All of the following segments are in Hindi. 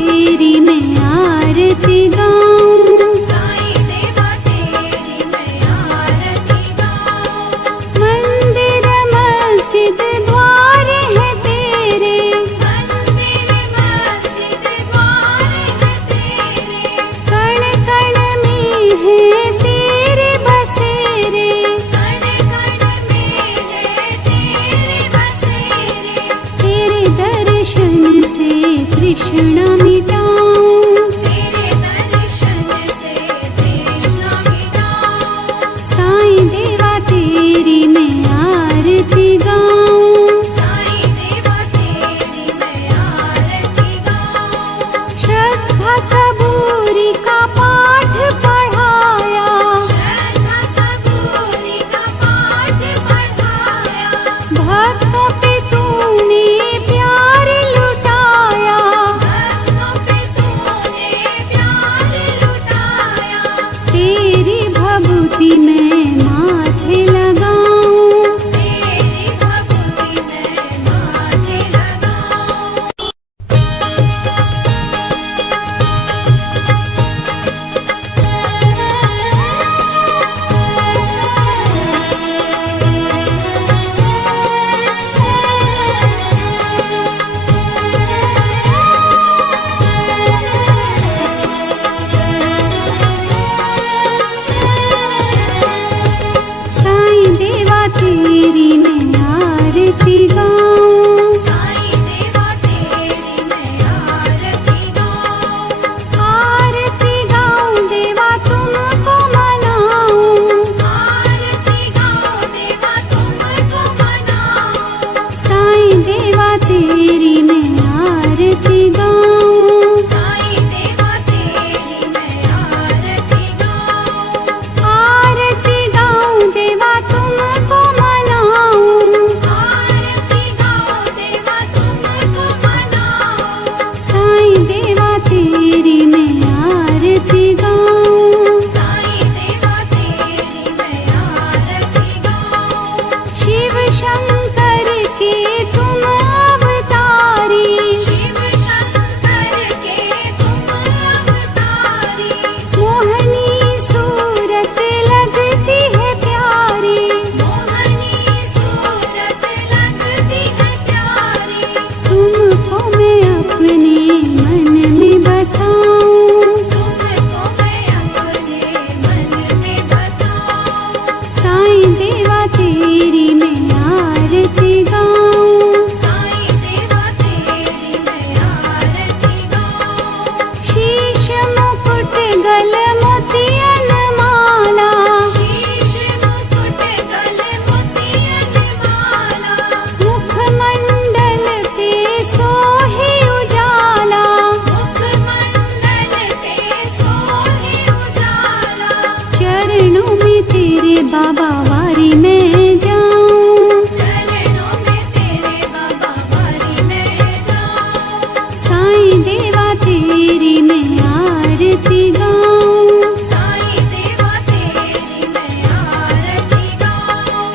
तेरी मैं आरती गाऊं, साईं देवा तेरी मैं आरती गाऊं। मंदिर मस्जिद द्वार है तेरे, मंदिर मस्जिद द्वार है तेरे, कण कण में है तेरे बसेरे, कण कण में है तेरे बसेरे। तेरे दर्शन से तृष्णा मिटाऊं, तेरे दर्शन से तृष्णा मिटाऊं। साईं देवा तेरी मैं आरती गाऊं, साईं देवा तेरी मैं आरती गाऊं। श्रद्धा सबूरी का पाठ पढ़ाया, श्रद्धा सबूरी का पाठ पढ़ाया, भक्तों पे तूने प्यार लुटाया, भक्तों पे तूने प्यार लुटाया। तेरी भभूति मैं माथे लगाऊं, तेरी भक्ति मैं माथे लगाऊं। साईं देवा तेरी मैं आरती गाऊं, साईं देवा तेरी मैं आरती गाऊं। आरती गाऊं देवा तुमको मनाऊं, आरती गाऊं देवा तुमको मनाऊं। साईं देवा तेरी मैं आरती गाऊं, साईं देवा तेरी मैं आरती गाऊं। आरती गाऊं देवा तुमको मनाऊं, आरती गाऊं देवा तुमको मनाऊं। साईं देवा तेरी मैं आरती गाऊं, साईं देवा तेरी मैं आरती गाऊं। शिव शंकर के तुम अवतारी, शिव शंकर के तुम अवतारी, मोहनी सूरत लगती है प्यारी, मोहनी सूरत लगती है प्यारी। तुमको मैं अपने मन में बसाऊं, तुमको मैं अपने मन में बसाऊं। साईं देवा तेरी मैं आरती गाऊं, साईं देवा तेरी मैं आरती गाऊं। शीश मुकुट गल मोतियन माला, शीश मुकुट गल मोतियन माला, मुखमंडल पे सोहे उजाला, मुखमंडल पे सोहे उजाला। चरणों में तेरे बाबा वारी में जाऊं, चरणों में तेरे बाबा वारी में जाऊं। साईं देवा तेरी मैं आरती गाऊं, साईं देवा तेरी मैं आरती गाऊं।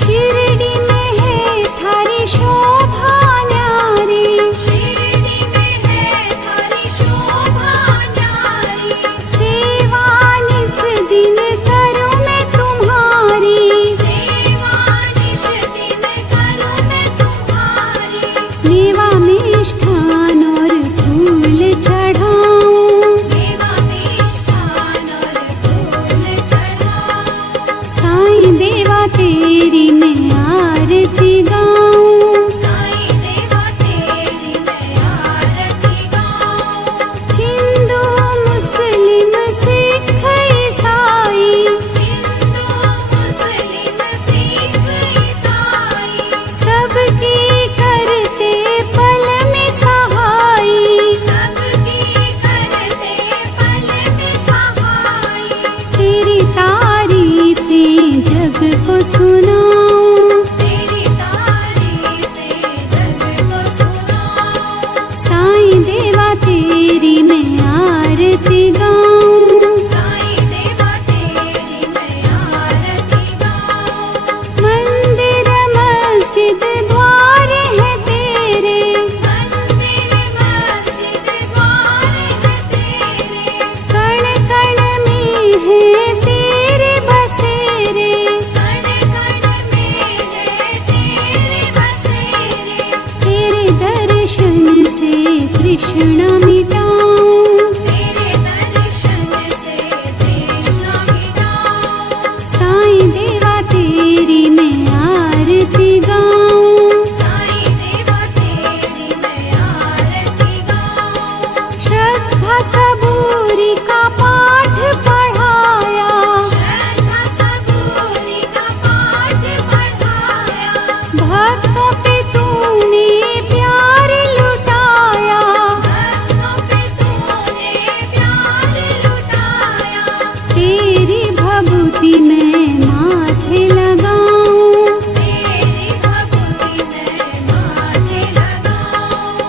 शिरडी में है थारी शोभा न्यारी, शिरडी में है थारी शोभा न्यारी, सेवा निस दिन करूं मैं तुम्हारी, सेवा निश दिन करूं मैं तुम्हारी। मेवा मिष्ठान और फूल चढ़ाऊं, देवा मिष्ठान और फूल चढ़ाऊं। साईं देवा तेरी मैं आरती गाऊं, साईं देवा तेरी मैं आरती गाऊं। हिंदू मुस्लिम सिख ईसाई, हिंदू मुस्लिम सिख ईसाई, सबकी करते पल में सहाई, सबकी करते पल में सहाई। तेरी तारीफें जग को सुनाऊं, तेरी तारीफें जग को सुनाऊं। साईं देवा तेरी मैं आरती गाऊं, साईं देवा तेरी मैं आरती गाऊं। मंदिर मस्जिद द्वार है तेरे, मंदिर मस्जिद द्वार तृष्णा मिटाऊं। तेरे दर्शन से तृष्णा मिटाऊं। साईं देवा तेरी मैं आरती गाऊं। साईं देवा तेरी मैं आरती गाऊं। श्रद्धा सबूरी का पाठ पढ़ाया। श्रद्धा सबूरी का पाठ पढ़ाया। भक्तों पे तूने प्यार लुटाया। भक्तों पे तूने प्यार लुटाया। तेरी भभूति मैं माथे लगाऊं। तेरी भक्ति मैं माथे लगाऊं।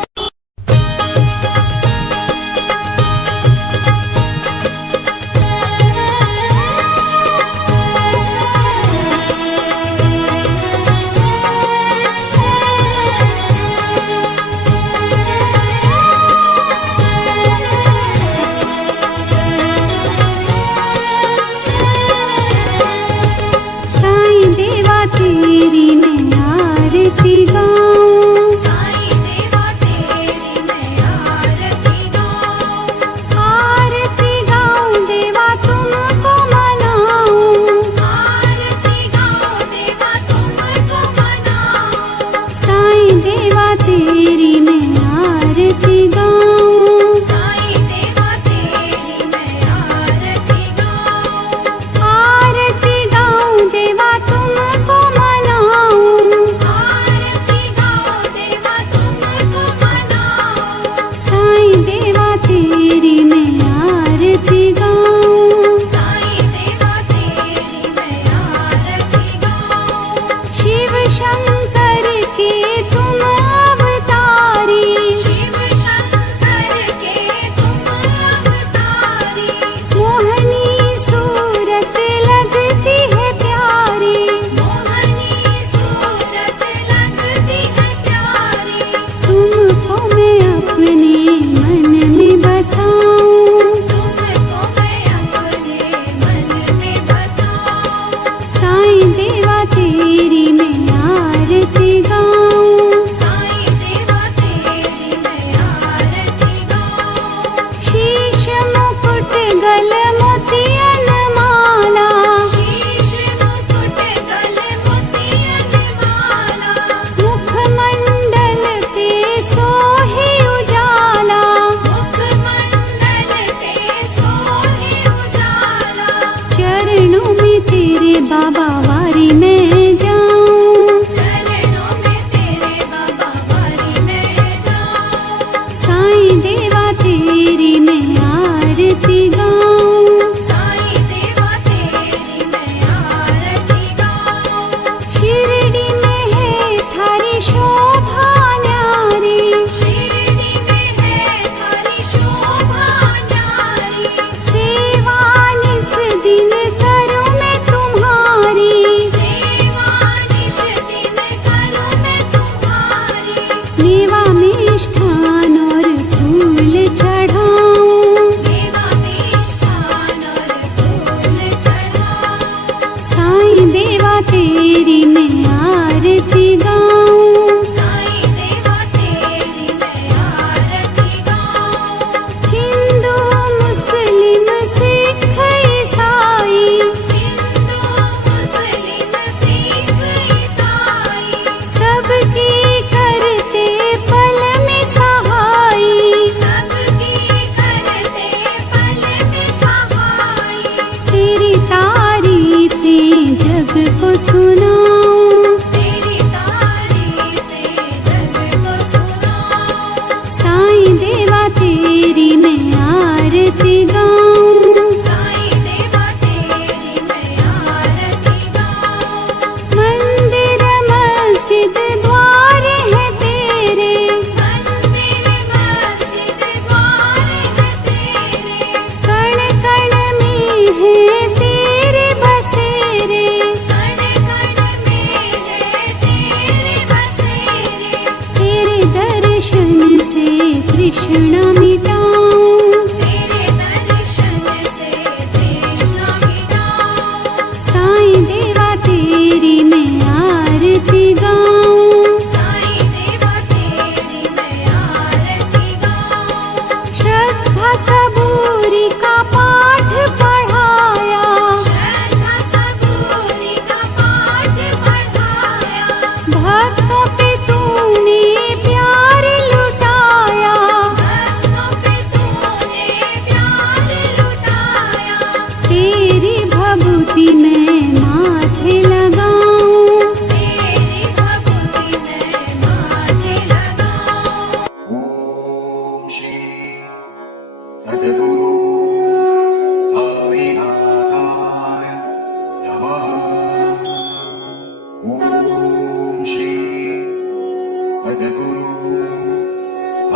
साईं देवा तेरी मैं आरती गाऊं। साईं देवा तेरी मैं आरती गाऊं। आरती गाऊं देवा तुमको मनाऊं। आरती गाऊं देवा तुमको मनाऊं। साईं देवा तेरी मैं आरती गाऊं। साईं देवा तेरी मैं आरती गाऊं। आरती गाऊं देवा तुमको मनाऊं। आरती गाऊं देवा तुमको मनाऊं। साईं देवा तेरी मैं आरती गाऊं। साईं देवा तेरी मैं आरती गाऊं। शिव शंकर के तुम अवतारी। शिव शंकर के तुम अवतारी। मोहनी सूरत लगती है प्यारी। मोहनी सूरत लगती है प्यारी। तुमको मैं अपने मन में बसाऊं। तुमको मैं अपने मन में बसाऊं। साईं देवा तेरी मैं आरती गाऊं। साईं देवा तेरी मैं आरती गाऊं। शीश मुकुट गल मोतियन माला। शीश मुकुट गल मोतियन माला। मुखमंडल पे सोहे उजाला। मुखमंडल पे सोहे उजाला। चरणों में तेरे बाबा वारी मैं जाऊं। चरणों में तेरे बाबा वारी मैं जाऊं। साईं देवा तेरी मैं आरती गाऊं। साईं देवा तेरी मैं आरती गाऊं। शिरडी में है थारी शोभा न्यारी। शिरडी में है थारी शोभा न्यारी। सेवा निस दिन करूं मैं तुम्हारी। सेवा निश दिन करूं मैं तुम्हारी। मेवा मिष्ठान और फूल चढ़ाऊं। देवा मिष्ठान और फूल चढ़ाऊं। साईं देवा तेरी मैं आरती गाऊं। साईं देवा तेरी मैं आरती गाऊं। हिंदू मुस्लिम सिख ईसाई। हिंदू मुस्लिम सिख ईसाई। सबकी करते पल में सहाई। सबकी करते पल में सहाई। तेरी तारीफें जग को सुनाऊं। तेरी तारीफें जग को सुनाऊं। साईं देवा तेरी मैं आरती गाऊं। साईं देवा तेरी मैं आरती गाऊं। मंदिर मस्जिद द्वार है तेरे। मंदिर मस्जिद द्वार है तेरे। कण कण में है तेरे बसेरे। कण कण में है तेरे बसेरे। तेरे दर्शन से तृष्णा मिटाऊं। तेरे दर्शन से तृष्णा मिटाऊं। साईं देवा तेरी मैं आरती गाऊं। साईं देवा तेरी मैं आरती गाऊं।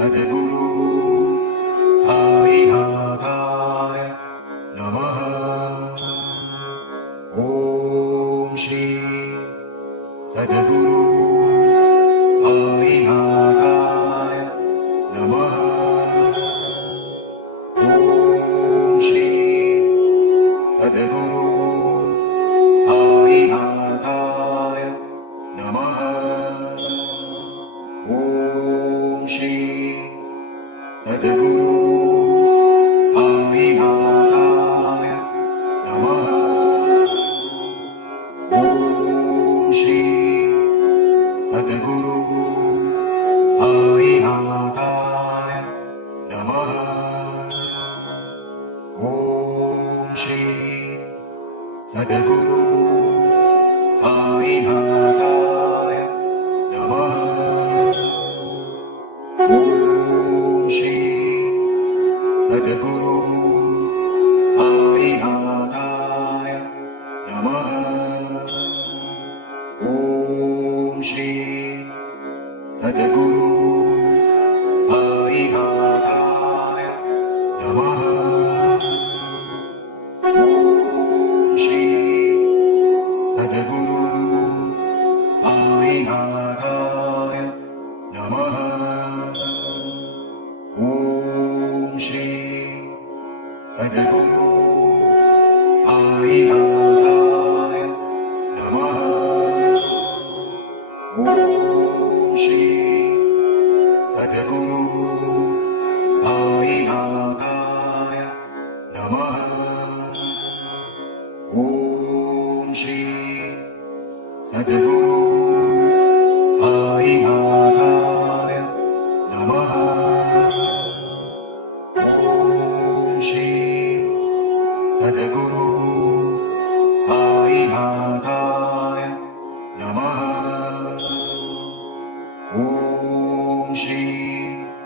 सद्गुरु साईनाथाय नमः। ॐ श्री सद्गुरु साईनाथाय नमः। ॐ श्री सद्गुरु साईनाथाय नमः। ॐ श्री सद्गुरु साईनाथाय नमः। ॐ श्री सद्गुरु साईनाथाय नमः। ॐ श्री सद्गुरु साईनाथाय नमः। ॐ श्री सद्गुरु साईनाथाय नमः। ॐ श्री सद्गुरु साईनाथाय नमः। ॐ श्री सद्गुरु साईनाथाय नमः। ॐ श्री सद्गुरु साईनाथाय नमः। ॐ श्री सद्गुरु साईनाथाय नमः। ॐ श्री सद्गुरु साईनाथाय नमः। ॐ श्री सद्गुरु साईनाथाय